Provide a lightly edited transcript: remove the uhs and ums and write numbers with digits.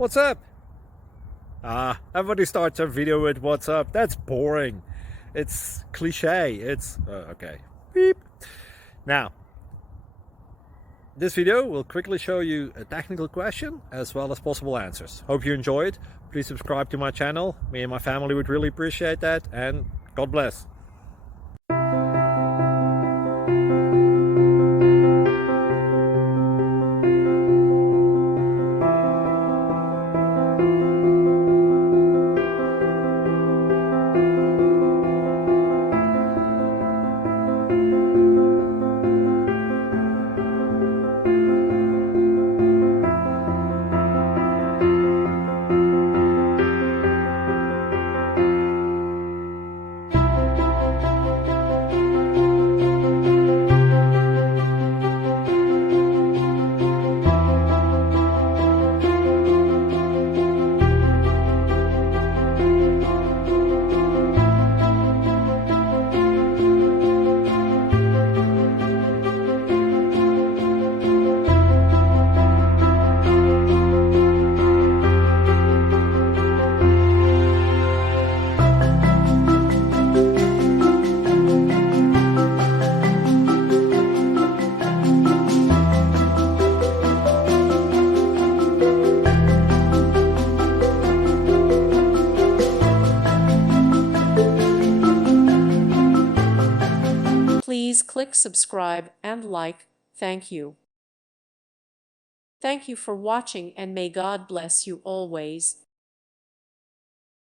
What's up? Everybody starts their video with what's up. That's boring. It's cliche. It's okay. Beep. Now, this video will quickly show you a technical question as well as possible answers. Hope you enjoy it. Please subscribe to my channel. Me and my family would really appreciate that, and God bless. Please click subscribe and like. Thank you. Thank you for watching, and may God bless you always.